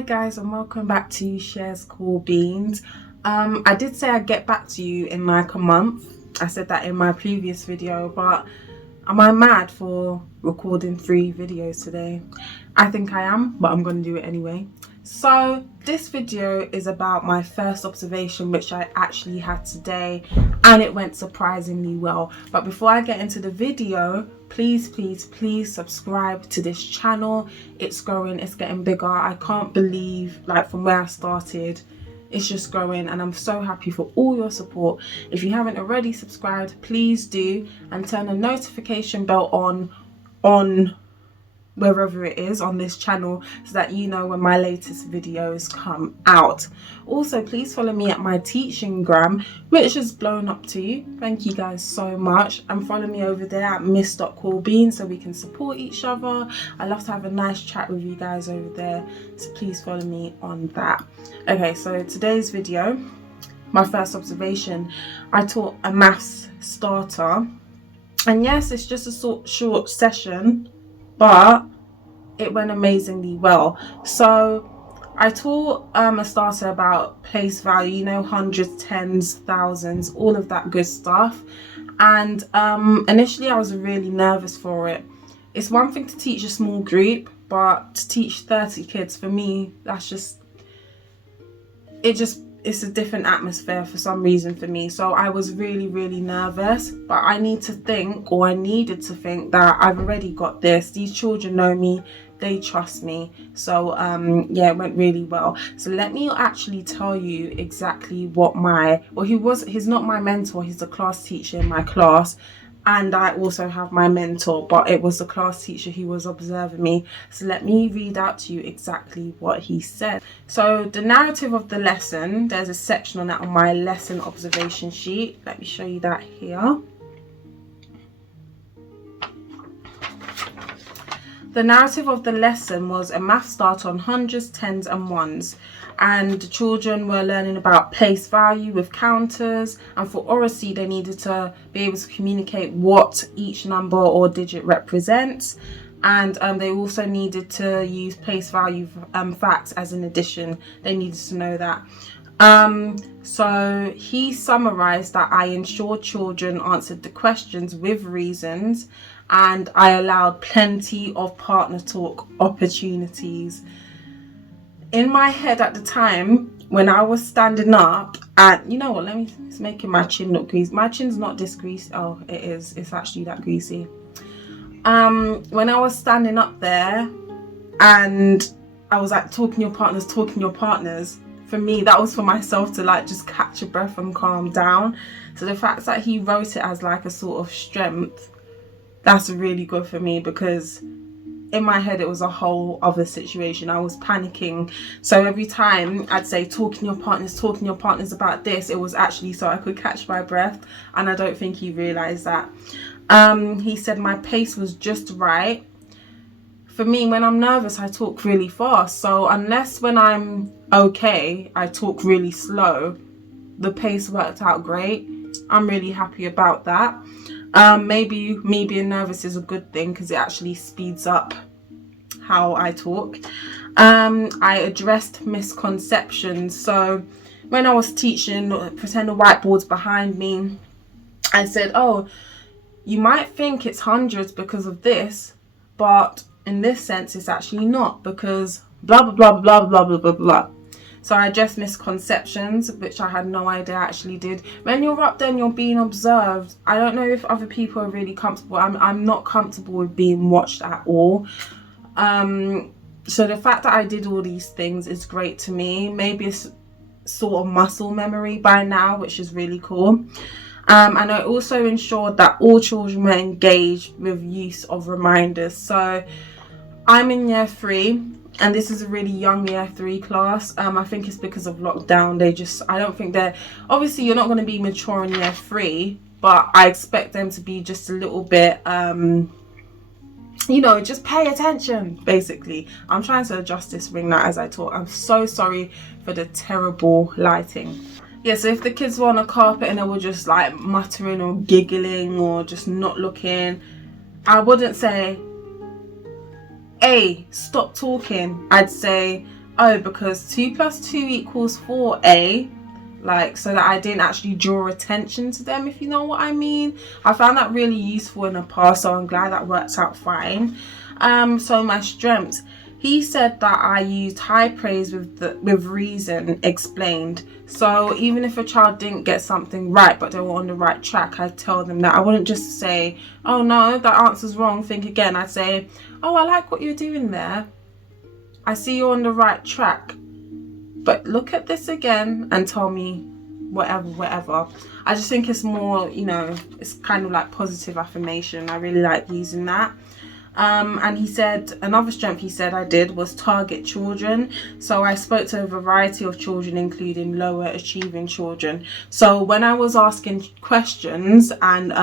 Hi guys, and welcome back to Shares Cool Beans. I did say I'd get back to you in like a month. I said that in my previous video, but am I mad for recording 3 videos today? I think I am, but I'm going to do it anyway. So this video is about my first observation, which I actually had today, and it went surprisingly well. But before I get into the video, please subscribe to this channel. It's growing, it's getting bigger. I can't believe, like, from where I started, it's just growing, and I'm so happy for all your support. If you haven't already subscribed, please do, and turn the notification bell on wherever it is on this channel, so that you know when my latest videos come out. Also, please follow me at my teaching gram, which has blown up to you. Thank you guys so much, and follow me over there at miss.coolbeans so we can support each other. I love to have a nice chat with you guys over there, so please follow me on that. Okay, so today's video, my first observation, I taught a maths starter, and yes, it's just a short session, but it went amazingly well. So I taught a starter about place value, you know, hundreds, tens, thousands, all of that good stuff. And initially I was really nervous for it. It's one thing to teach a small group, but to teach 30 kids, for me, that's it's a different atmosphere for some reason for me. So I was really nervous, but I needed to think that I've already got this. These children know me, they trust me. So yeah, it went really well. So let me actually tell you exactly what he's not my mentor, he's a class teacher in my class. And I also have my mentor, but it was the class teacher who was observing me. So let me read out to you exactly what he said. So the narrative of the lesson, there's a section on that on my lesson observation sheet. Let me show you that here. The narrative of the lesson was a math start on hundreds, tens and ones. And the children were learning about place value with counters, and for oracy they needed to be able to communicate what each number or digit represents, and they also needed to use place value facts as an addition. They needed to know that. So he summarized that I ensured children answered the questions with reasons, and I allowed plenty of partner talk opportunities. In my head at the time, when I was standing up, and you know what, it's making my chin look greasy. My chin's not this greasy. Oh, it is. It's actually that greasy. When I was standing up there and I was like, talking your partners, for me, that was for myself to like just catch a breath and calm down. So the fact that he wrote it as like a sort of strength, that's really good for me, because in my head it was a whole other situation. I was panicking. So every time I'd say talking your partners about this, it was actually so I could catch my breath, and I don't think he realized that. He said my pace was just right. For me, when I'm nervous, I talk really fast. So unless when I'm okay, I talk really slow, the pace worked out great. I'm really happy about that. Maybe me being nervous is a good thing, because it actually speeds up how I talk. I addressed misconceptions. So when I was teaching, pretend the whiteboard's behind me, I said, oh, you might think it's hundreds because of this, but in this sense it's actually not, because blah blah blah blah blah blah blah. So I addressed misconceptions, which I had no idea I actually did. When you're up there and you're being observed, I don't know if other people are really comfortable. I'm not comfortable with being watched at all. So the fact that I did all these things is great to me. Maybe it's sort of muscle memory by now, which is really cool. And I also ensured that all children were engaged with use of reminders. So I'm in year 3. And this is a really young year 3 class. I think it's because of lockdown. I don't think obviously you're not going to be mature in year 3, but I expect them to be just a little bit, you know, just pay attention, basically. I'm trying to adjust this ring light as I talk. I'm so sorry for the terrible lighting. Yeah, so if the kids were on a carpet and they were just like muttering or giggling or just not looking, I wouldn't say, hey, stop talking. I'd say, oh, because 2 + 2 = 4a, like, so that I didn't actually draw attention to them, if you know what I mean. I found that really useful in the past, so I'm glad that worked out fine. So my strengths, he said that I used high praise with reason explained. So even if a child didn't get something right but they were on the right track, I'd tell them that. I wouldn't just say, oh no, that answer's wrong, think again. I'd say, oh, I like what you're doing there, I see you're on the right track, but look at this again and tell me whatever. I just think it's more, you know, it's kind of like positive affirmation. I really like using that. And he said another strength he said I did was target children. So I spoke to a variety of children, including lower achieving children. So when I was asking questions and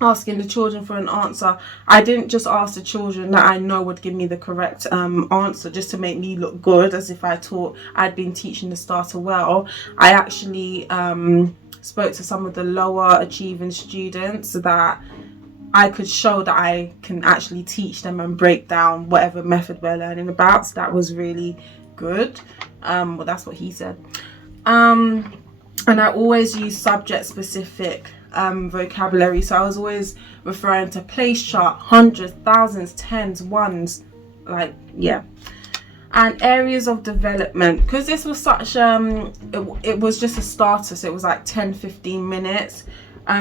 asking the children for an answer, I didn't just ask the children that I know would give me the correct answer just to make me look good, as if I thought I'd been teaching the starter well. I actually spoke to some of the lower achieving students so that I could show that I can actually teach them and break down whatever method we're learning about. So that was really good. Well, that's what he said. And I always use subject specific vocabulary. So I was always referring to place chart, hundreds, thousands, tens, ones, like, yeah. And areas of development, because this was such it was just a starter, so it was like 10-15 minutes.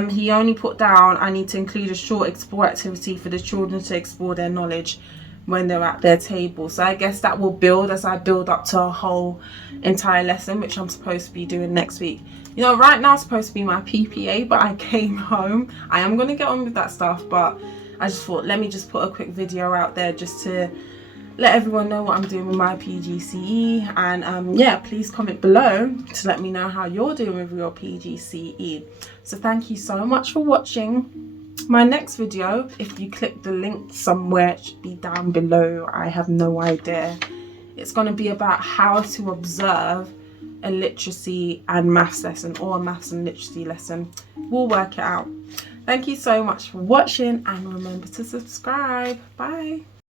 He only put down, I need to include a short explore activity for the children to explore their knowledge when they're at their table. So I guess that will build as I build up to a whole entire lesson, which I'm supposed to be doing next week. You know, right now it's supposed to be my PPA, but I came home. I am going to get on with that stuff, but I just thought, let me just put a quick video out there just to let everyone know what I'm doing with my PGCE. And yeah, please comment below to let me know how you're doing with your PGCE. So thank you so much for watching. My next video, if you click the link somewhere, it should be down below. I have no idea. It's going to be about how to observe a literacy and maths lesson, or a maths and literacy lesson. We'll work it out. Thank you so much for watching, and remember to subscribe. Bye.